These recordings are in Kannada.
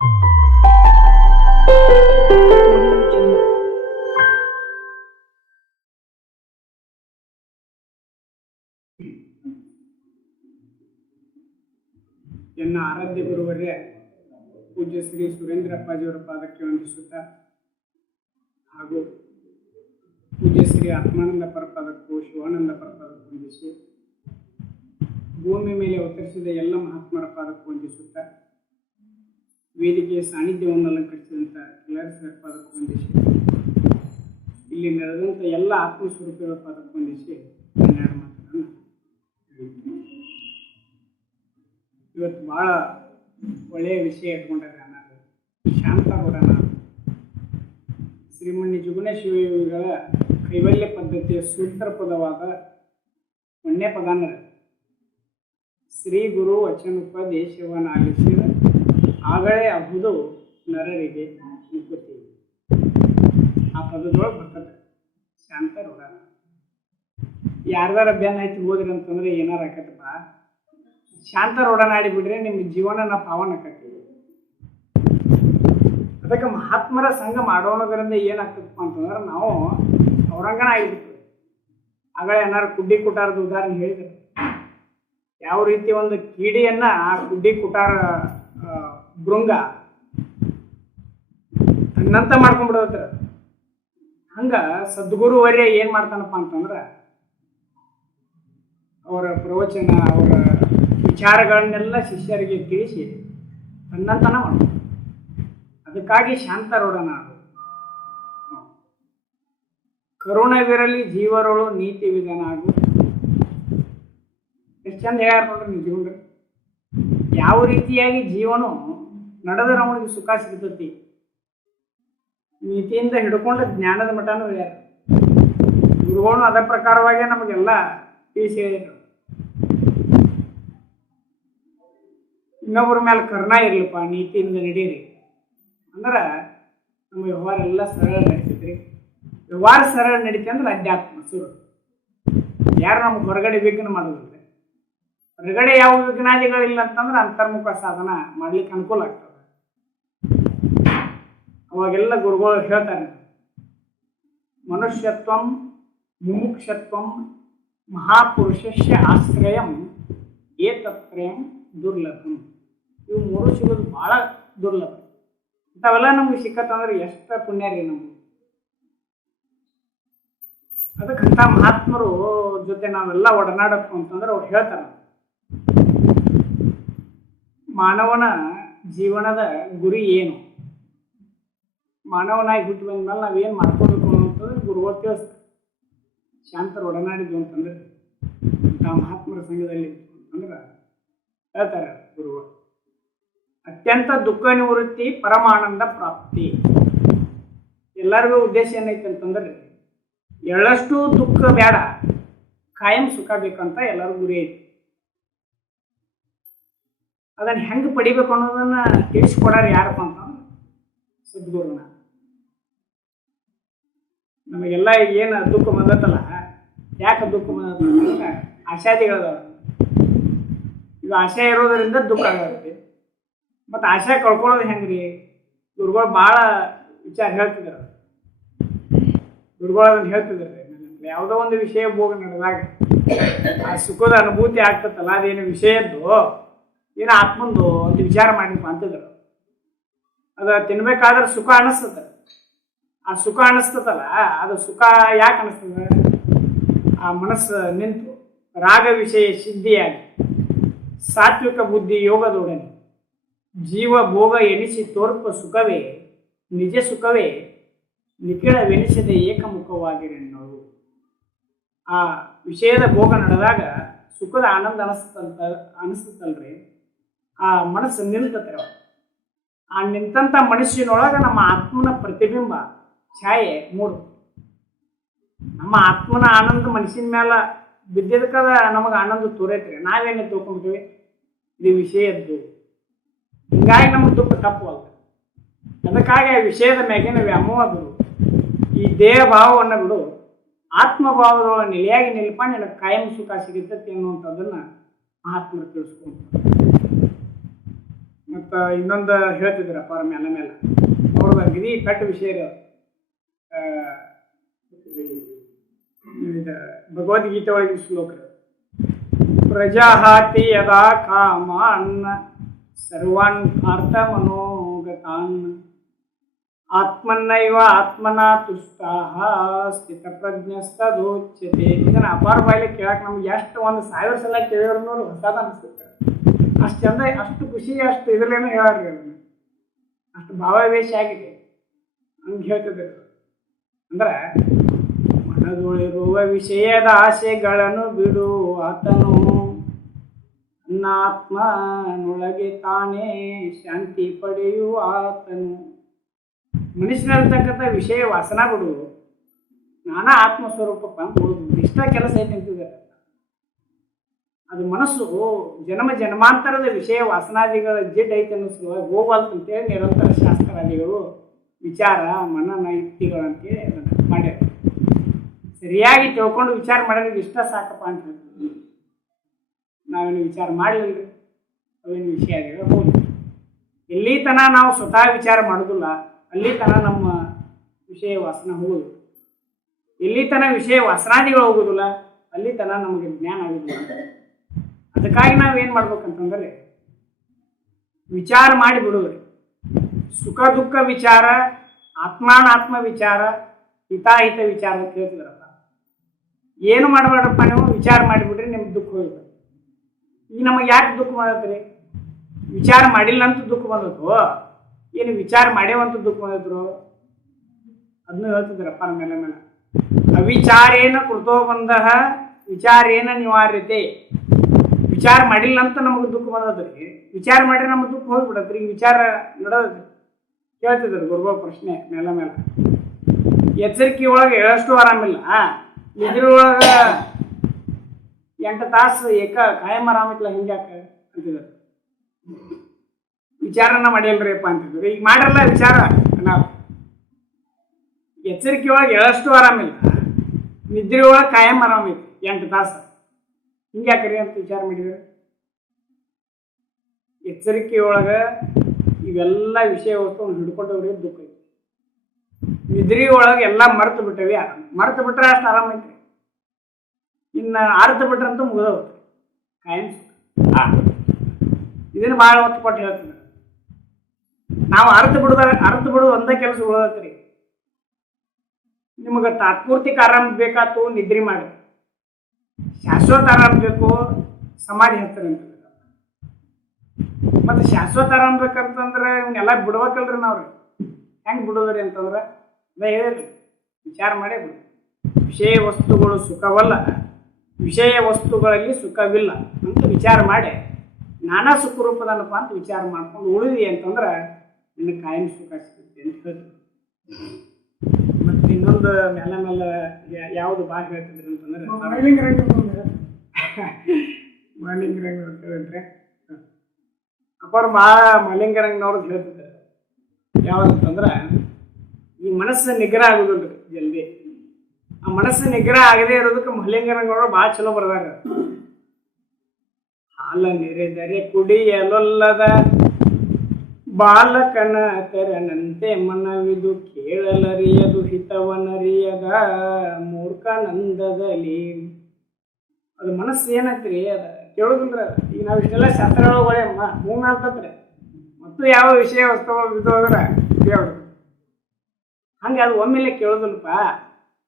ಎನ್ನ ಆರಾಧ್ಯ ಗುರುವರೇ, ಪೂಜ್ಯ ಶ್ರೀ ಸುರೇಂದ್ರ ಪಾದಕ್ಕೆ ವಂದಿಸುತ್ತಾ ಹಾಗೂ ಪೂಜ್ಯ ಶ್ರೀ ಆತ್ಮಾನಂದ ಪರಪಾದಕ್ಕೂ, ಶಿವಾನಂದ ಪರಪಾದಕ್ಕೂ ವಂದಿಸಿ ಭೂಮಿ ಮೇಲೆ ಅವತರಿಸಿದ ಎಲ್ಲ ಮಹಾತ್ಮರ ಪಾದಕ್ಕೂ ವಂದಿಸುತ್ತಾ ವೇದಿಕೆಯ ಸಾನ್ನಿಧ್ಯವನ್ನು ಅಲಂಕರಿಸಿದಂಥ ಎಲ್ಲರ ಸರ್ ವಂದಿಸಿ ಇಲ್ಲಿ ನಡೆದಂಥ ಎಲ್ಲ ಆತ್ಮಸ್ವರೂಪಗಳ ಪಾದಕ್ಕೂ ವಂದಿಸಿ ಹನ್ನೆರಡು ಮಾತುಗಳನ್ನು. ಇವತ್ತು ಭಾಳ ಒಳ್ಳೆಯ ವಿಷಯ ಇಟ್ಕೊಂಡಿದ್ದಾರೆ ನಾನು ಶಾಂತ ಹೊಡನ ಶ್ರೀಮಣಿ ಜುಗುಣೇಶ್ವರಿಗಳ ಕೈವಲ್ಯ ಪದ್ಧತಿಯ ಸೂತ್ರ ಪದವಾದ ಪುಣ್ಯ ಪದಾನ ಶ್ರೀ ಗುರು ವಚನೋಪದೇಶವನ್ನಾಲಿಸಿದ ಆಗಲೇ ಅಹುದು ನರರಿಗೆ ಮುಕುತಿ. ಆ ಪದದೊಳಗೆ ಬರ್ತದೆ. ಶಾಂತ ರೂಢ ಯಾರ್ದಾರ ಬೆನ್ನ ಹಚ್ಚಿ ಹೋದ್ರಿ ಅಂತಂದ್ರೆ ಏನಾರ ಆಕತ್ತಪ್ಪ? ಶಾಂತ ರೋಡನಾಡಿ ಬಿಡ್ರೆ ನಿಮ್ಮ ಜೀವನನ ಪಾವನ ಕಟ್ಟಿ ಅದಕ್ಕೆ ಮಹಾತ್ಮರ ಸಂಘ ಮಾಡೋಣದ್ರಿಂದ ಏನಾಗ್ತದಪ್ಪ ಅಂತಂದ್ರೆ ನಾವು ಔರಂಗನ ಆಗಿಬಿಟ್ಟು ಆಗಲೇ ಏನಾರು ಕುಡ್ಡಿ ಕುಟಾರದ ಉದಾಹರಣೆ ಹೇಳಿದ್ರು. ಯಾವ ರೀತಿ ಒಂದು ಕೀಡಿಯನ್ನ ಆ ಕುಡ್ಡಿ ಕುಟಾರ ಭೃಂಗ ತನ್ನಂತ ಮಾಡ್ಕೊಂಡ್ಬಿಡತ್ತ ಹಂಗ ಸದ್ಗುರುವರ್ಯ ಏನ್ ಮಾಡ್ತಾನಪ್ಪ ಅಂತಂದ್ರ, ಅವರ ಪ್ರವಚನ, ಅವರ ವಿಚಾರಗಳನ್ನೆಲ್ಲ ಶಿಷ್ಯರಿಗೆ ತಿಳಿಸಿ ತನ್ನಂತನ ಮಾಡ್ತಾರೆ ಅದಕ್ಕಾಗಿ ಶಾಂತರೋಡನ ಕರುಣವಿರಲಿ ಜೀವರೊಳು ನೀತಿ ವಿಧಾನ ಆಗು ಎಷ್ಟು ಚಂದ ನೀವು ಜೀವನ ಯಾವ ರೀತಿಯಾಗಿ ಜೀವನ ನಡೆದ್ರೆ ಅವನಿಗೆ ಸುಖ ಸಿಗ್ತತಿ. ನೀತಿಯಿಂದ ಹಿಡ್ಕೊಂಡು ಜ್ಞಾನದ ಮಠನೂ ಹೇಳ್ಯಾರ ಗುರುಗಳು ಅದ ಪ್ರಕಾರವಾಗೇ ನಮಗೆಲ್ಲ ತಿಳಿಸಿ ಹೇಳಿದರು ಇನ್ನೊಬ್ಬರ ಮೇಲೆ ಕರ್ಣ ಇರ್ಲಿಪ್ಪ, ನೀತಿಯಿಂದ ನಡೀರಿ. ಅಂದ್ರೆ ನಮ್ಮ ವ್ಯವಹಾರ ಎಲ್ಲ ಸರಳ ನಡೀತೈತ್ರಿ. ವ್ಯವಹಾರ ಸರಳ ನಡೀತಿ ಅಂದ್ರೆ ಅಧ್ಯಾತ್ಮ, ಸುರು. ಯಾರು ನಮ್ಗೆ ಹೊರಗಡೆ ವಿಘ್ನ ಮಾಡೋದಿಲ್ಲ. ಹೊರಗಡೆ ಯಾವ ವಿಘ್ನಾದಿಗಳಿಲ್ಲ ಅಂತಂದ್ರೆ ಅಂತರ್ಮುಖ ಸಾಧನ ಮಾಡ್ಲಿಕ್ಕೆ ಅನುಕೂಲ ಆಗ್ತದೆ. ಅವಾಗೆಲ್ಲ ಗುರುಗಳು ಹೇಳ್ತಾರೆ, ಮನುಷ್ಯತ್ವಂ ಮುಮುಕ್ಷತ್ವಂ ಮಹಾಪುರುಷಸ್ಯ ಆಶ್ರಯಂ ಏತತ್ರಯಂ ದುರ್ಲಭಂ. ಇವು ಮೂರು ಸಿಗೋದು ಭಾಳ ದುರ್ಲಭ. ಇಂಥವೆಲ್ಲ ನಮ್ಗೆ ಸಿಕ್ಕತ್ತಂದ್ರೆ ಎಷ್ಟು ಪುಣ್ಯ ರೀ ನಮ್ಗೆ. ಅದಕ್ಕಂಥ ಮಹಾತ್ಮರು ಜೊತೆ ನಾವೆಲ್ಲ ಒಡನಾಡಕ್ಕು ಅಂತಂದ್ರೆ ಅವ್ರು ಹೇಳ್ತಾರೆ. ಮಾನವನ ಜೀವನದ ಗುರಿ ಏನು? ಮಾನವನಾಗಿ ಹುಟ್ಟಿ ಬಂದ್ಮೇಲೆ ನಾವೇನು ಮಾಡ್ಕೋಬೇಕು ಅನ್ನೋಂಥದ್ದು ಗುರುಗಳು ತಿಳಿಸ್ತಾರೆ. ಶಾಂತರ ಒಡನಾಡಿದ್ವು ಅಂತಂದ್ರೆ ಇಂಥ ಮಹಾತ್ಮರ ಸಂಘದಲ್ಲಿ ಅಂದ್ರೆ ಹೇಳ್ತಾರೆ ಗುರುಗಳು ಅತ್ಯಂತ ದುಃಖ ನಿವೃತ್ತಿ ಪರಮಾನಂದ ಪ್ರಾಪ್ತಿ. ಎಲ್ಲರಿಗೂ ಉದ್ದೇಶ ಏನೈತೆ ಅಂತಂದ್ರೆ, ಎಳ್ಳಷ್ಟು ದುಃಖ ಬೇಡ, ಕಾಯಂ ಸುಖ ಬೇಕಂತ ಎಲ್ಲರೂ ಗುರಿ ಐತಿ. ಅದನ್ನು ಹೆಂಗೆ ಪಡಿಬೇಕು ಅನ್ನೋದನ್ನು ತಿಳಿಸ್ಕೊಡಾರ ಯಾರಪ್ಪ ಅಂತಂದ್ರೆ ಸದ್ಗುರುನ ನಮಗೆಲ್ಲ ಏನು ದುಃಖ ಬಂದತ್ತಲ್ಲ, ಯಾಕೆ ದುಃಖ ಬಂದತ್ತಲ್ಲ ಆಶಾದಿಗಳದಾವ. ಇದು ಆಶೆ ಇರೋದರಿಂದ ದುಃಖ ಆಗುತ್ತೆ ಮತ್ತು ಆಶೆ ಕಳ್ಕೊಳ್ಳೋದು ಹೆಂಗ್ರಿ? ಗುರುಗಳು ಭಾಳ ವಿಚಾರ ಹೇಳ್ತಿದ್ದಾರೆ ಗುರುಗಳು ಹೇಳ್ತಿದ್ದಾರೆ ಯಾವುದೋ ಒಂದು ವಿಷಯ ಭೋಗ ನಡೆದಾಗ, ಆ ಸುಖದ ಅನುಭೂತಿ ಆಗ್ತತ್ತಲ್ಲ, ಅದೇನು ವಿಷಯದ್ದು ಏನು ಆತ್ಮಂದು ಒಂದು ವಿಚಾರ ಮಾಡಿ ಅಂತಿದ್ರು. ಅದು ತಿನ್ಬೇಕಾದ್ರೆ ಸುಖ ಅನಿಸ್ತದೆ. ಆ ಸುಖ ಅನಿಸ್ತದಲ್ಲ, ಅದು ಸುಖ ಯಾಕೆ ಅನಿಸ್ತದೆ? ಆ ಮನಸ್ಸು ನಿಂತು ರಾಗ ವಿಷಯ ಸಿದ್ಧಿಯಾಗಿ, ಸಾತ್ವಿಕ ಬುದ್ಧಿ ಯೋಗದೊಡನೆ, ಜೀವ ಭೋಗ ಎನಿಸಿ ತೋರ್ಪ ಸುಖವೇ, ನಿಜ ಸುಖವೇ ನಿಖಿಳವೆನಿಸದೆ ಏಕಮುಖವಾಗಿರೆನ್ನೋರು ಆ ವಿಷಯದ ಭೋಗ ನಡೆದಾಗ ಸುಖದ ಆನಂದ ಅನಿಸ್ತಂತ ಅನಿಸ್ತಲ್ರಿ ಆ ಮನಸ್ಸು ನಿಲ್ತತ್ರ. ಆ ನಿಂತಂಥ ಮನುಷ್ಯನೊಳಗೆ ನಮ್ಮ ಆತ್ಮನ ಪ್ರತಿಬಿಂಬ ಛಾಯೆ ಮೂರು ನಮ್ಮ ಆತ್ಮನ ಆನಂದ ಮನಸ್ಸಿನ ಮೇಲೆ ಬಿದ್ದಿದ್ದಕ್ಕದ ನಮಗೆ ಆನಂದ ತೋರೈತ್ರಿ. ನಾವೇನೇ ತಿಳ್ಕೊಂಡ್ಬಿಟ್ಟಿವಿ ಇದು ವಿಷಯದ್ದು. ಹಿಂಗಾಗಿ ನಮ್ಗೆ ದುಃಖ ತಪ್ಪುವಲ್ಲ ಅದಕ್ಕಾಗಿ ಆ ವಿಷಯದ ಮ್ಯಾಗಿನ ನಾವು ಬಿಡು. ಈ ದೇಹ ಭಾವವನ್ನು ಬಿಡು. ಆತ್ಮಭಾವದ ನೆಲೆಯಾಗಿ ನಿಲ್ಪ ನನಗೆ ಕಾಯಂ ಸುಖ ಸಿಗುತ್ತೆ ಅನ್ನುವಂಥದ್ದನ್ನ ಮಹಾತ್ಮರು ತಿಳಿಸ್ಕೊಂಡು. ಮತ್ತು ಇನ್ನೊಂದು ಹೇಳ್ತಿದ್ರಪ್ಪ ಅವ್ರ ಮೇಲೆ ಮೇಲೆ ಅಗದಿ ಪೆಟ್ಟ ವಿಷಯ ರೀ ಅದು. ಆ, ಇದು ಭಗವದ್ಗೀತೆ ಒಳಗಿನ ಶ್ಲೋಕ ರೀ. ಪ್ರಜಾಹಾತಿ ಯದಾ ಕಾಮಾನ್ ಸರ್ವಾನ್ ಅರ್ಥ ಮನೋಗತಾನ್ ಆತ್ಮನ್ನೈವ ಆತ್ಮನ ತುಷ್ಟಾಹ ಸ್ಥಿತಪ್ರಜ್ಞಸ್ತದೋಚ್ಯತೆ ಇದನ್ನ ಅಪಾರ ಬಾಯಿಲೆ ಕೇಳಕ್ಕೆ ನಮ್ಗೆ ಎಷ್ಟು ಒಂದು ಸಾವಿರ ಸಲ ಕೇಳಿದ್ರು ನೋಡಿ ಹೊಸದ ಅನಿಸುತ್ತೆ ಅಷ್ಟು ಚಂದ ಅಷ್ಟು ಖುಷಿ ಅಷ್ಟು ಇದ್ರಲ್ಲೇನೋ ಹೇಳಾರ್ರಿ ಅದನ್ನ ಅಷ್ಟು ಭಾವಾವೇಶ ಆಗಿದೆ ಹಂಗೆ ಹೇಳ್ತಿದ್ರು ಅಂದ್ರೆ ಮನದೊಳಿರುವ ವಿಷಯದ ಆಸೆಗಳನ್ನು ಬಿಡು, ಆತನು ನನ್ನಾತ್ಮನೊಳಗೆ ತಾನೇ ಶಾಂತಿ ಪಡೆಯುವ ಆತನು. ಮನುಷ್ಯನಲ್ಲಿರ್ತಕ್ಕಂಥ ವಿಷಯ ವಾಸನ ಬಿಡು. ನಾನಾ ಆತ್ಮ ಹೇಳುದು ಇಷ್ಟ ಕೆಲಸ ಐತೆ ಅಂತಿದ್ದಾರೆ ಅದು ಮನಸ್ಸು, ಜನ್ಮ ಜನ್ಮಾಂತರದ ವಿಷಯ ವಾಸನಾದಿಗಳ ಜಿಡ್ ಐತೆ ಅನ್ನಿಸ್ತದೆ ಸಲುವಾಗಿ ಹೋಗಲ್ತು ಅಂತೇಳಿ ನಿರಂತರ ಶಾಸ್ತ್ರಾದಿಗಳು ವಿಚಾರ ಮನನ ಯುಕ್ತಿಗಳಂತೆ ಮಾಡ್ಯಾರ. ಸರಿಯಾಗಿ ತಿಳ್ಕೊಂಡು ವಿಚಾರ ಮಾಡೋದಕ್ಕೆ ಇಷ್ಟ ಸಾಕಪ್ಪ ಅಂತ ಹೇಳ್ತೀವಿ ನಾವೇನು ವಿಚಾರ ಮಾಡಲಿಲ್ಲ ಅವೇನು ವಿಷಯ ಆಗಿರೋ ಹೋಗಿ ಎಲ್ಲಿ ತನ ನಾವು ಸ್ವತಃ ವಿಚಾರ ಮಾಡೋದಿಲ್ಲ ಅಲ್ಲಿ ತನ ನಮ್ಮ ವಿಷಯ ವಾಸನ ಹೋಗುದು. ಎಲ್ಲಿ ತನ ವಿಷಯ ವಾಸನಾದಿಗಳು ಹೋಗುದಿಲ್ಲ ಅಲ್ಲಿ ತನ ನಮಗೆ ಜ್ಞಾನ ಆಗುದಿಲ್ಲ. ಅದಕ್ಕಾಗಿ ನಾವೇನು ಮಾಡ್ಬೇಕಂತಂದ್ರೆ, ವಿಚಾರ ಮಾಡಿ ಬಿಡುವ್ರಿ ಸುಖ ದುಃಖ ವಿಚಾರ ಆತ್ಮಾನಾತ್ಮ ವಿಚಾರ, ಹಿತಾಹಿತ ವಿಚಾರ ಅಂತ ಹೇಳ್ತಿದ್ರಪ್ಪ. ಏನು ಮಾಡಬೇಡಪ್ಪ ನೀವು? ವಿಚಾರ ಮಾಡಿಬಿಟ್ರೆ ನಿಮ್ಗೆ ದುಃಖ ಹೋಗ್ಬೇಕು ಈಗ ನಮಗೆ ಯಾಕೆ ದುಃಖ ಮಾಡತ್ರಿ ವಿಚಾರ ಮಾಡಿಲ್ಲ ಅಂತ ದುಃಖ ಬಂದದ್ದು ಏನು ವಿಚಾರ ಮಾಡ್ಯವಂತ ದುಃಖ ಬಂದಿದ್ರು ಅದನ್ನು ಹೇಳ್ತಿದ್ರಪ್ಪ ನಮ್ಮ ಮೇಲೆ ಅವಿಚಾರೇನ ಕೃತೋ ಬಂದ ವಿಚಾರೇನ ನಿವಾರ್ಯತೆ. ವಿಚಾರ ಮಾಡಿಲ್ಲ ಅಂತ ನಮಗೆ ದುಃಖ ಬಂದದ್ರಿ ವಿಚಾರ ಮಾಡಿದ್ರೆ ನಮಗೆ ದುಃಖ ಹೋಗ್ಬಿಡತ್ರಿ. ಈ ವಿಚಾರ ನಡೆದದ್ರಿ ಕೇಳ್ತಿದ್ರು ಗುರುಗಳ ಪ್ರಶ್ನೆ ಮೇಲ ಮೇಲೆ. ಎಚ್ಚರಿಕೆ ಒಳಗೆ ಹೇಳಷ್ಟು ಆರಾಮಿಲ್ಲ. ಒಳಗ ಎಂಟು ತಾಸು ಏಕ ಕಾಯಂ ಆರಾಮಿಲ್ಲ ಹಿಂಗ್ಯಾಕೆ ಅಂತಿದ್ರು. ವಿಚಾರನ ಮಾಡಿಲ್ರಿಪ್ಪ ಅಂತಿದ್ರು. ಈಗ ಮಾಡಿರಲ್ಲ ವಿಚಾರ ನಾವು. ಎಚ್ಚರಿಕೆ ಒಳಗೆ ಹೇಳಷ್ಟು ಆರಾಮಿಲ್ಲ. ನಿದ್ರೆ ಒಳಗೆ ಕಾಯಂ ಆರಾಮಿಲ್ಲ ಎಂಟು ತಾಸು. ಹಿಂಗ್ಯಾಕ್ರಿ ಅಂತ ವಿಚಾರ ಮಾಡಿದ್ರು. ಎಚ್ಚರಿಕೆ ಒಳಗೆ ಇವೆಲ್ಲ ವಿಷಯ ವಸ್ತುವನ್ನು ಹಿಡ್ಕೊಂಡವ್ರಿಗೆ ದುಃಖ ಐತಿ? ನಿದ್ರಿ ಒಳಗೆ ಎಲ್ಲ ಮರೆತು ಬಿಟ್ಟವಿ ಆರಾಮ ಮರೆತು ಬಿಟ್ರೆ ಅಷ್ಟು ಆರಾಮ ಐತ್ರಿ. ಇನ್ನು ಅರ್ಥ ಬಿಟ್ರಂತೂ ಮುಗಿದೋಗ್ರಿ ಕಾಯಂ ಆ. ಇದನ್ನ ಭಾಳ ಒತ್ತು ಕೊಟ್ಟು ಹೇಳ್ತೀನಿ. ನಾವು ಅರ್ಥ ಬಿಡುದ ಅರ್ಥ ಬಿಡೋದು ಒಂದೇ ಕೆಲಸ ಉಳಿದತ್ರಿ. ನಿಮಗೆ ತಾತ್ಪೂರ್ತಿಕ ಆರಾಮ ಬೇಕಾತು ನಿದ್ರಿ ಮಾಡಿ. ಶಾಶ್ವತ ಆರಾಮ ಬೇಕು, ಸಮಾಧಿ ಹತ್ತಿರ ಮತ್ತೆ ಶಾಶ್ವತ ಅನ್ಬೇಕಂತಂದ್ರೆ ಬೇಕಂತಂದ್ರೆ ಇವನ್ನೆಲ್ಲ ಬಿಡ್ಬೇಕಲ್ರಿ ನಾವ್ರಿ. ಹೆಂಗೆ ಬಿಡೋದ್ರಿ ಅಂತಂದ್ರೆ ಅದೇ ಹೇಳಿರಿ ವಿಚಾರ ಮಾಡೇ ಬಿಡು ವಿಷಯ ವಸ್ತುಗಳು ಸುಖವಲ್ಲ ವಿಷಯ ವಸ್ತುಗಳಲ್ಲಿ ಸುಖವಿಲ್ಲ ಅಂತ ವಿಚಾರ ಮಾಡಿ ನಾನಾ ಸುಖ ರೂಪದನಪ್ಪ ಅಂತ ವಿಚಾರ ಮಾಡ್ಕೊಂಡು ಉಳಿದಿ ಅಂತಂದ್ರೆ ನಿನ್ನ ಕಾಯಂ ಸುಖ ಸಿಗುತ್ತೆ ಅಂತ ಹೇಳಿ ಮತ್ತೆ ಇನ್ನೊಂದು ಮೇಲೆ ಮೇಲೆ ಯಾವುದು ಭಾಗ ಹೇಳ್ತಿದ್ರು ಅಂತಂದ್ರೆ? ಮಲಿಂಗರಂಗ ಅಂತ ಹೇಳಿದ್ರೆ? ಅಪ್ಪರು ಭಾಳ ಮಲಿಂಗರಂಗನವ್ರದ್ದು ಹೇಳ್ತಿದ್ದಾರೆ. ಯಾವ್ದಂತಂದ್ರೆ, ಈ ಮನಸ್ಸು ನಿಗ್ರಹ ಆಗೋದಿಲ್ಲ ಜಲ್ದಿ. ಆ ಮನಸ್ಸು ನಿಗ್ರಹ ಆಗದೆ ಇರೋದಕ್ಕೆ ಮಲಿಂಗರಂಗನವರು ಭಾಳ ಚಲೋ ಬರ್ದಾರ. ಹಾಲ ನೆರೆದರೆ ಕುಡಿಯಲೊಲ್ಲದ ಬಾಲಕನ ತೆರನಂತೆ ಮನವಿದು ಕೇಳಲರಿಯದು, ಹಿತವನರಿಯದ ಮೂರ್ಖನಂದದಲ್ಲಿ. ಅದು ಮನಸ್ಸು ಏನಂತ್ರಿ ಅದ ಅದ ಈಗ ನಾವು ಇಷ್ಟೆಲ್ಲ ಶಾಸ್ತ್ರಗಳೊಳಗೆ ಅಮ್ಮ ಹ್ಞೂ ಅಂತಂದ್ರೆ, ಮತ್ತು ಯಾವ ವಿಷಯ ವಸ್ತುಗಳು ಬಿದ್ದೋದ್ರೆ ದೇವ್ರು. ಹಂಗೆ ಅದು ಒಮ್ಮೆಲೆ ಕೇಳೋದಿಲ್ಲಪ್ಪ,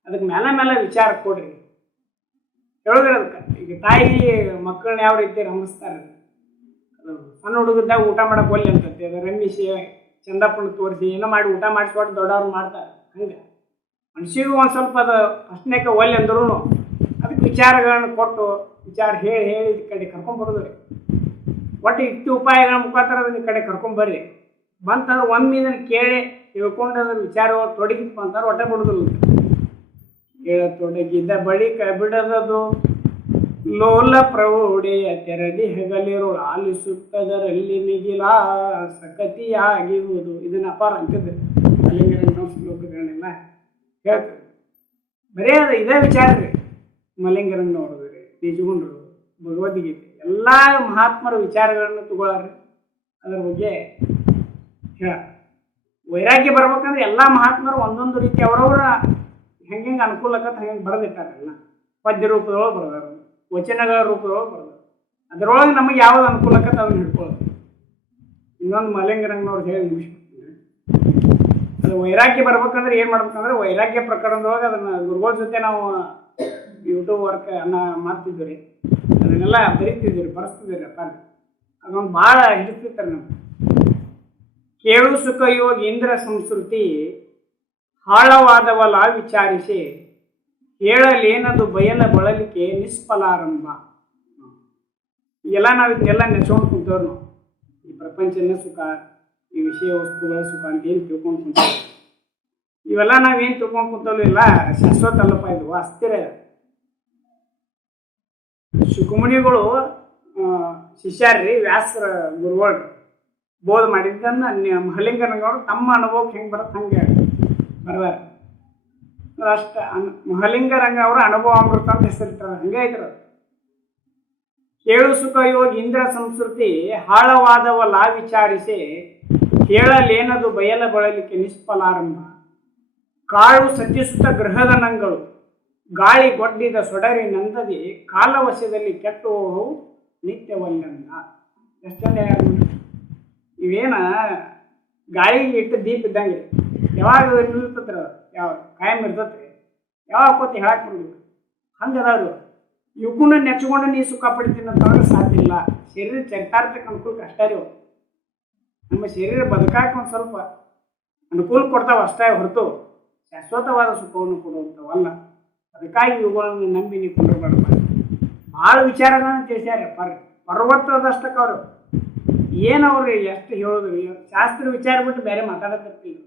ಅದಕ್ಕೆ ಮೇಲೆ ಮೇಲೆ ವಿಚಾರ ಕೊಡ್ರಿ. ಕೇಳೋದ್ರಿ ಅದಕ್ಕೆ. ಈಗ ತಾಯಿ, ಮಕ್ಕಳನ್ನ ಯಾವ ರೀತಿ ರಂಭಿಸ್ತಾರೆ. ಸಣ್ಣ ಹುಡುಗದಾಗ ಊಟ ಮಾಡಕ್ಕೆ ಒಲ್ಲೆ ಅಂತಂತೆ, ಅದು ರಮಿಸಿ ಚಂದಪ್ಪನ ತೋರಿಸಿ, ಏನೋ ಮಾಡಿ ಊಟ ಮಾಡಿಸ್ಕೊಟ್ಟು ದೊಡ್ಡವ್ರು ಮಾಡ್ತಾರೆ. ಹಂಗೆ. ಮನುಷ್ಯರಿಗೂ ಒಂದು ಸ್ವಲ್ಪ ಅದು ಅಷ್ಟನೇಕ ಒಲ್ಲೆ ಅಂದ್ರೂ ಅದಕ್ಕೆ ವಿಚಾರಗಳನ್ನ ಕೊಟ್ಟು ವಿಚಾರ ಹೇಳಿ ಹೇಳಿ, ಈ ಕಡೆ ಕರ್ಕೊಂಬರೋದು ರೀ. ಒಟ್ಟು ಇಷ್ಟು ಉಪಾಯಗಳ ಮುಖಾಂತರ ಅದನ್ನ ಈ ಕಡೆ ಕರ್ಕೊಂಬರ್ರಿ ಬಂತಂದ್ರೆ ಒಮ್ಮೆ ಕೇಳಿ, ತಿಳ್ಕೊಂಡು ಅದ್ರ ವಿಚಾರ ತೊಡಗಿತ್ತು ಅಂತಾರೆ ಒಟ್ಟೆ ಬಿಡೋದಿಲ್ಲ. ಬಳಿ ಬಳಿಕ ಬಿಡದದು. ಲೋಲ ಪ್ರೌಢೆಯ ತೆರದಿ ಹೆಗಲಿರು ಆಲಿಸುತ್ತದರಲ್ಲಿ ಮಿಗಿಲ ಸಕತಿಯಾಗಿರುವುದು ಇದನ್ನ ಅಪಾರ ಅಂತಿದ್ದೆ. ಮಲಿಂಗರಂಗ ಶ್ಲೋಕಗಳನ್ನೆಲ್ಲ ಹೇಳ್ತಾರೆ ಬರೇ ಅದ ಇದೇ ವಿಚಾರ ರೀ ಮಲಿಂಗರಂಗನವ್ರದ್ದು ರೀ ನಿಜಗುಂಡ್ರು ಭಗವದ್ಗೀತೆ, ಎಲ್ಲ ಮಹಾತ್ಮರ ವಿಚಾರಗಳನ್ನು ತಗೊಳ್ಳಾರ್ರಿ ಅದರ ಬಗ್ಗೆ ಹೇಳ. ವೈರಾಗ್ಯ ಬರ್ಬೇಕಂದ್ರೆ ಎಲ್ಲ ಮಹಾತ್ಮರು ಒಂದೊಂದು ರೀತಿ ಅವರವರ ಹೆಂಗೆ ಹೆಂಗೆ ಅನುಕೂಲಕ್ಕಂತ ಹಂಗೆ ಬರೆದಿಟ್ಟಾರಲ್ಲ ಪದ್ಯ ರೂಪದೊಳಗೆ ಬರೆದಾರ, ವಚನಗಳ ರೂಪದೊಳಗೆ ಬರೆದಾರ. ಅದರೊಳಗೆ ನಮಗೆ ಯಾವ್ದು ಅನುಕೂಲಕ್ಕಂತ ಅದನ್ನ ಹಿಡ್ಕೊಳ್ಳೋದು ಇನ್ನೊಂದು ಮಲಿಂಗರಂಗನವ್ರು ಹೇಳಿ ಮುಗಿಸ್ಬಿಡ್ತೀನಿ. ಅದು ವೈರಾಗ್ಯ ಬರ್ಬೇಕಂದ್ರೆ ಏನು ಮಾಡ್ಬೇಕಂದ್ರೆ ವೈರಾಗ್ಯ ಪ್ರಕರಣದೊಳಗೆ ಅದನ್ನು ಗುರುಗಳ ಜೊತೆ ನಾವು ಯೂಟ್ಯೂಬ್ ವರ್ಕ್ ಅನ್ನ ಮಾಡ್ತಿದ್ವಿ ರೀ ಅದನ್ನೆಲ್ಲ ಬರಿತಿದ್ವಿ ರೀ ಬರೆಸ್ತಿದ್ವಿ ಅಪ್ಪ ಅದೊಂದು ಭಾಳ ಹಿಡಿಸ್ತಿರ್ತಾರೆ ನಮ್ಗೆ. ಕೇಳು ಸುಖ ಯೋಗ ಇಂದ್ರ ಸಂಸ್ಕೃತಿ ಹಾಳವಾದವಲ್ಲ ವಿಚಾರಿಸಿ ಹೇಳಲೇನದು ಬಯಲ ಬಳಲಿಕೆ ನಿಷ್ಫಲಾರಂಭ. ಎಲ್ಲ ನಾವು ಇದನ್ನೆಲ್ಲ ನೆಚ್ಕೊಂಡು ಕುಂತವ್ರು ನಾವು. ಈ ಪ್ರಪಂಚನೇ ಸುಖ, ಈ ವಿಷಯ ವಸ್ತುಗಳ ಸುಖ ಅಂತ ಏನು ತಿಳ್ಕೊಂಡು ಕುಂತವ್ರು. ಇವೆಲ್ಲ ನಾವೇನು ತಿಳ್ಕೊಂಡು ಕುಂತಲ್ಲೂ ಇಲ್ಲ, ಶಾಶ್ವತ ಅಲ್ಲಪ್ಪ ಇದು, ಅಸ್ಥಿರ. ಆ, ಶಿಷ್ಯರ್ರಿ ವ್ಯಾಸರ ಗುರುಗಳು ಬೋಧ ಮಾಡಿದ್ದನ್ನು ಮಹಲಿಂಗನವರು ತಮ್ಮ ಅನುಭವಕ್ಕೆ ಹೆಂಗೆ ಬರುತ್ತೆ ಹಂಗೆ ಬರ್ದಾರ ಅಷ್ಟ ಅನ್- ಮಹಲಿಂಗರಂಗ ಅವರ ಅನುಭವ ಅಮೃತ ಅಂತ ಹೆಸರಿರ್ತಾರೆ ಹಂಗೆ ಐತ್ರ ಕೇಳು ಸುಖ ಯೋಗ ಇಂದ್ರ ಸಂಸ್ಕೃತಿ ಹಾಳವಾದವಲ್ಲ ವಿಚಾರಿಸಿ ಹೇಳಲೇನದು ಬಯಲ ಬಳಲಿಕೆ ನಿಷ್ಫಲಾರಂಭ. ಕಾಳು ಸಜ್ಜಿಸುತ್ತ ಗೃಹದ ನಂಗಳು ಗಾಳಿ ಗೊಡ್ಡಿದ ಸೊಡರಿ ನಂದದಿ ಕಾಲವಶದಲ್ಲಿ ಕೆಟ್ಟು ನಿತ್ಯವಲ್ಲಂದ. ಇವೇನ ಗಾಳಿಗೆ ಇಟ್ಟು ದೀಪ ಇದ್ದಂಗೆ. ಯಾವಾಗ ನಿಲ್ತತ್ರ ಯಾವ ಕಾಯಂ ಇರ್ತತ್ರಿ ಯಾವಾಗ ಕೊತ್ತಿ ಹೇಳಕ್ ಹಂಗದಾರು ಇವಕ್ಕೂ ನೆಚ್ಕೊಂಡು ನೀ ಸುಖ ಪಡಿತೀನಿ ಸಾಧ್ಯ ಇಲ್ಲ ಶರೀರ ಚರಿತಾರ್ಥಕ್ಕೆ ಅನುಕೂಲ ಕಷ್ಟ ರೀ. ನಮ್ಮ ಶರೀರ ಬದುಕಾಕ ಒಂದು ಸ್ವಲ್ಪ ಅನುಕೂಲ ಕೊಡ್ತಾವ ಅಷ್ಟೇ ಹೊರತು ಶಾಶ್ವತವಾದ ಸುಖವನ್ನು ಕೊಡುವಂಥವಲ್ಲ ಅದಕ್ಕಾಗಿ ಇವುಗಳನ್ನು ನಂಬಿ ನೀವು ಕೊಂಡ್ರಬಾರ್ದು ಭಾಳ ವಿಚಾರಗಳನ್ನು ತಿಳಿಸ್ಯಾರ ಪರ್ ಪರ್ವತದಷ್ಟಕ್ಕೆ ಅವರು. ಎಷ್ಟು ಹೇಳೋದು ಶಾಸ್ತ್ರ ವಿಚಾರ ಬಿಟ್ಟು ಬೇರೆ ಮಾತಾಡತ್ತಿರ್ತಿಲ್ಲ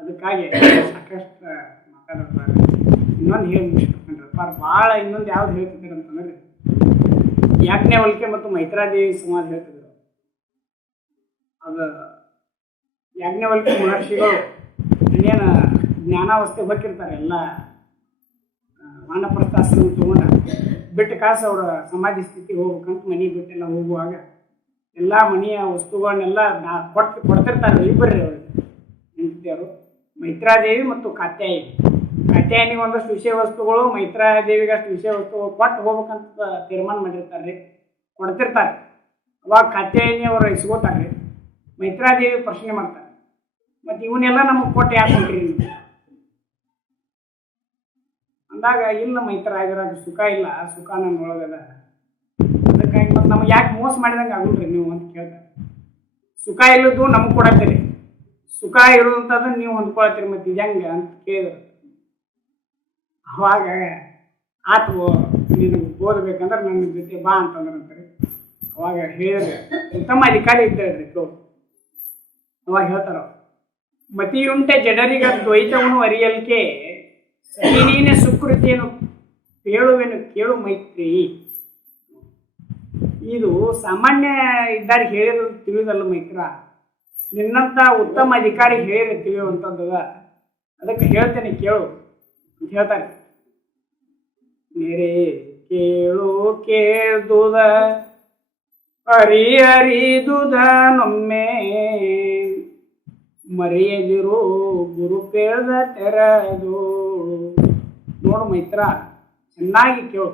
ಅದಕ್ಕಾಗಿ ಸಾಕಷ್ಟು ಮಾತಾಡ್ತಾರೆ ಇನ್ನೊಂದು ಹೇಳಿ ಮುಗಿಸ್ಬೇಕಂದ್ರೆ ಪರ್, ಭಾಳ ಇನ್ನೊಂದು ಯಾವ್ದು ಹೇಳ್ತಿದ್ದಾರೆ ಅಂತಂದ್ರೆ ಯಾಜ್ಞವಲ್ಕೆ ಮತ್ತು ಮೈತ್ರಾದೇವಿ ಸಮಾಜ ಹೇಳ್ತಿದ್ರು. ಅದು ಯಾಜ್ಞವಲ್ಕೆ ಮಹರ್ಷಿಗಳು ಇನ್ನೇನು ಜ್ಞಾನಾವಸ್ಥೆ ಹೋಗಿರ್ತಾರೆ ಎಲ್ಲ ವಾನಪ್ರಸ್ಥಾಶ್ರಮ ತಗೊಂಡ ಬಿಟ್ಟು ಕಾಸು ಅವರ ಸಮಾಧಿ ಸ್ಥಿತಿ ಹೋಗ್ಬೇಕಂತ ಮನೆ ಬಿಟ್ಟೆಲ್ಲ ಹೋಗುವಾಗ ಎಲ್ಲ ಮನೆಯ ವಸ್ತುಗಳನ್ನೆಲ್ಲ ನಾ ಕೊಟ್ಟು ಕೊಡ್ತಿರ್ತಾರೆ ಇಬ್ಬರು ಹೆಂಡತಿಯರು, ಮೈತ್ರಾದೇವಿ ಮತ್ತು ಕಾತ್ಯಾಯಿ ಕಾತ್ಯಾಯನಿಗೆ ಒಂದಷ್ಟು ವಿಷಯ ವಸ್ತುಗಳು, ಮೈತ್ರಾದೇವಿಗೆ ಅಷ್ಟು ವಿಷಯ ವಸ್ತುಗಳು ಕೊಟ್ಟು ಹೋಗ್ಬೇಕಂತ ತೀರ್ಮಾನ ಮಾಡಿರ್ತಾರೆ ರೀ ಕೊಡ್ತಿರ್ತಾರೆ. ಅವಾಗ ಕಾತ್ಯಾಯಿನಿ ಅವರು ಇಸ್ಕೋತಾರೆ ರೀ ಮೈತ್ರಾದೇವಿ ಪ್ರಶ್ನೆ ಮಾಡ್ತಾರೆ. ಮತ್ತು ಇವನ್ನೆಲ್ಲ ನಮಗೆ ಕೊಟ್ಟು ಯಾಕೆ ನೀವು? ಅಂದಾಗ ಇಲ್ಲ ಮೈತ್ರ ಆಗಿರಾಗ ಸುಖ ಇಲ್ಲ ಸುಖ ನನ್ನ ಒಳಗದ. ಅದಕ್ಕಾಗಿ ಮತ್ತೆ ನಮ್ಗೆ ಯಾಕೆ ಮೋಸ ಮಾಡಿದಂಗೆ ಆಗುಲ್ರಿ ನೀವು ಅಂತ ಕೇಳ್ತಾರೆ ಸುಖ ಇಲ್ಲದ್ದು ನಮಗೆ ಕೊಡತ್ತೀರಿ. ಸುಖ ಇರುವಂಥದ್ದು ನೀವು ಹೊಂದ್ಕೊಳತ್ತೀರಿ ಮತ್ತೆ ಇದು ಅಂತ ಕೇಳಿದ್ರು. ಅವಾಗ ಆತು ನೀನು ಓದಬೇಕಂದ್ರೆ ನನ್ನ ಜೊತೆ ಬಾ ಅಂತಂದ್ರೆ ಅಂತಾರೆ ಅವಾಗ ಹೇಳಿದ್ರೆ. ಉತ್ತಮ ಅಧಿಕಾರಿ ಇದ್ದಾಳ್ರಿ ಕೌ ಅವಾಗ ಹೇಳ್ತಾರ. ಮತಿಯುಂಟೆ ಜಡರಿಗ ದ್ವೈತವನ್ನು ಅರಿಯಲ್ಕೆ. ಸರಿ, ನೀನೆ ಸುಕೃತಿಯನ್ನು ಕೇಳುವೆನು, ಕೇಳು ಮೈತ್ರಿ ಇದು ಸಾಮಾನ್ಯ ಇದ್ದಾರೆ ಹೇಳಿದ್ರು ತಿಳಿಯೋದಲ್ಲ ಮೈತ್ರ. ನಿನ್ನಂತ ಉತ್ತಮ ಅಧಿಕಾರಿ ಹೇಳಿದ್ರೆ ತಿಳಿಯುವಂಥದ್ದು ಅದಕ್ಕೆ ಹೇಳ್ತೇನೆ, ಕೇಳು ಅಂತ ಹೇಳ್ತಾರೆ. ನೆರೆ ಕೇಳು, ಕೇಳ್ದುದ ಅರಿ ಅರಿದುದ ನೊಮ್ಮೆ. ಮರೆಯದಿರು, ಗುರು ಕೇಳ್ದ ತೆರದು. ನೋಡು ಮೈತ್ರ, ಚೆನ್ನಾಗಿ ಕೇಳು.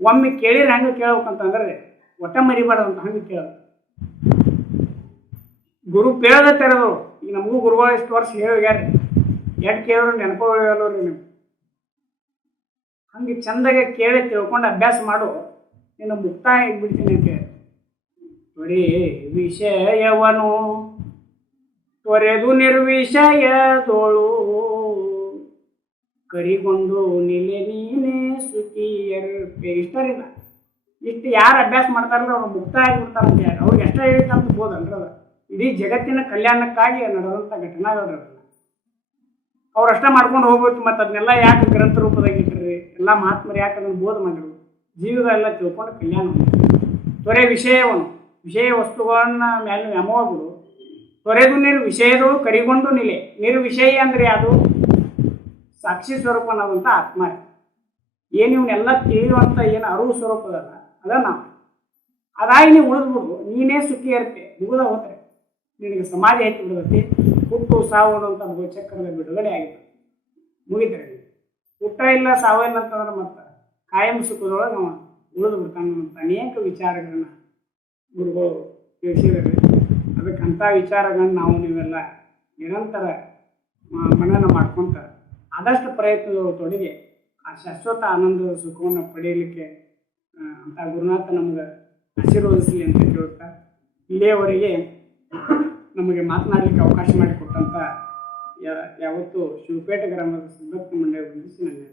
ಒಮ್ಮೆ ಕೇಳಿದ್ರೆ ಹೆಂಗೆ ಕೇಳ್ಬೇಕಂತಂದ್ರೆ ಒಟ್ಟ ಅಂತ ಹಂಗೆ ಕೇಳು. ಗುರು ಕೇಳದ ತೆರೆದು ಈಗ ನಮಗೂ ಗುರುಗಳು ಎಷ್ಟು ವರ್ಷ ಹೇಳಿ ಎಡ್ ಕೇಳಿದ್ರು ನೆನಪಲ್ಲ ರೀ ನೀವು ಹಂಗೆ ಚಂದಾಗೆ ಕೇಳಿ ತಿಳ್ಕೊಂಡು ಅಭ್ಯಾಸ ಮಾಡು. ನಿನ್ನ ಮುಕ್ತಾಯ ಆಗಿಬಿಡ್ತೀನಿ ಅಂತ ಹೇಳಿ. ನೋಡಿ ವಿಷಯವನು, ತೊರೆದು ನಿರ್ವಿಷಯದೋಳು. ಕರಿಗೊಂಡು ನಿಲೆ ನೀನೇ ಸುಖಿಯರ್ಪೆ ಇಷ್ಟರಿಂದ ಇಷ್ಟು ಯಾರು ಅಭ್ಯಾಸ ಮಾಡ್ತಾರಲ್ಲ ಅವ್ರು ಮುಕ್ತ ಆಗಿಬಿಡ್ತಾರೆ ಅಂತ ಹೇಳಿ ಅವ್ರಿಗೆ ಎಷ್ಟ ಹೇಳಿತಂತ ಇಡೀ ಜಗತ್ತಿನ ಕಲ್ಯಾಣಕ್ಕಾಗಿ ನಡೆದಂಥ ಅವ್ರ ಅವ್ರು ಅಷ್ಟ ಮಾಡ್ಕೊಂಡು ಹೋಗ್ಬೇಕು ಮತ್ತು ಅದನ್ನೆಲ್ಲ ಯಾಕೆ ಗ್ರಂಥ ರೂಪದಾಗ ಇಟ್ಟಿರಿ ಎಲ್ಲ ಮಹಾತ್ಮರು ಯಾಕೆ ಅದನ್ನು ಬೋಧ ಮಾಡಿರು ಜೀವಿಗಳೆಲ್ಲ ತಿಳ್ಕೊಂಡು ಕಲ್ಯಾಣ ತೊರೆ ವಿಷಯವನ್ನು, ವಿಷಯ ವಸ್ತುಗಳನ್ನ ಮೇಲೆ ವ್ಯಾಮೋಹಗಳು. ತೊರೆದು ನೀರು ವಿಷಯದಳು ಕರಿಗೊಂಡು ನಿಲೆ. ನೀರು ವಿಷಯ ಅಂದ್ರೆ ಅದು ಸಾಕ್ಷಿ ಸ್ವರೂಪನಾದಂಥ ಆತ್ಮ ಏನು ಇವನ್ನೆಲ್ಲ ತಿಳಿಯುವಂಥ ಏನು ಅರಿವು ಸ್ವರೂಪದಲ್ಲ ಅದ ನಾವು. ಅದಾಗಿ ನೀವು ಉಳಿದ್ಬಿಡು ನೀನೇ ಸುಖಿ ಇರ್ತೆ ಮುಗಿದ ಹೋದ್ರೆ ನಿನಗೆ ಸಮಾಧಿ ಹೆಚ್ಚು ಬಿಡುತ್ತೆ. ಹುಟ್ಟು ಸಾವು ಅನ್ನುವಂಥ ಚಕ್ರದ ಬಿಡುಗಡೆ ಆಗಿದೆ ಮುಗಿದ್ರೆ ಹುಟ್ಟ ಇಲ್ಲ ಸಾವು ಇಲ್ಲ ಅಂತಂದ್ರೆ ಮತ್ತೆ ಕಾಯಂ ಸುಖದೊಳಗೆ ನಾವು ಉಳಿದು ಬಿಡ್ತಾನೆ ಅಂತ ಅನೇಕ ವಿಚಾರಗಳನ್ನ ಗುರುಗಳು ತಿಳಿಸಿದ್ದಾರೆ. ಅದಕ್ಕೆ ವಿಚಾರಗಳನ್ನ ನಾವು ನೀವೆಲ್ಲ ನಿರಂತರ ಮನನ ಮಾಡ್ಕೊಂತ ಆದಷ್ಟು ಪ್ರಯತ್ನಗಳು ತೊಡಗಿ ಆ ಶಾಶ್ವತ ಆನಂದದ ಸುಖವನ್ನು ಪಡೆಯಲಿಕ್ಕೆ ಅಂತ ಗುರುನಾಥ ನಮ್ಗೆ ಆಶೀರ್ವದಿಸಲಿ ಅಂತ ಕೇಳ್ತಾ ಇಲ್ಲಿಯವರೆಗೆ ನಮಗೆ ಮಾತನಾಡಲಿಕ್ಕೆ ಅವಕಾಶ ಮಾಡಿಕೊಟ್ಟಂತ ಯಾವತ್ತು ಶಿವಪೇಟೆ ಗ್ರಾಮದ ಸಂದರ್ಭ ಮಂಡಳಿ ವಂದಿಸಿ ನನ್ನ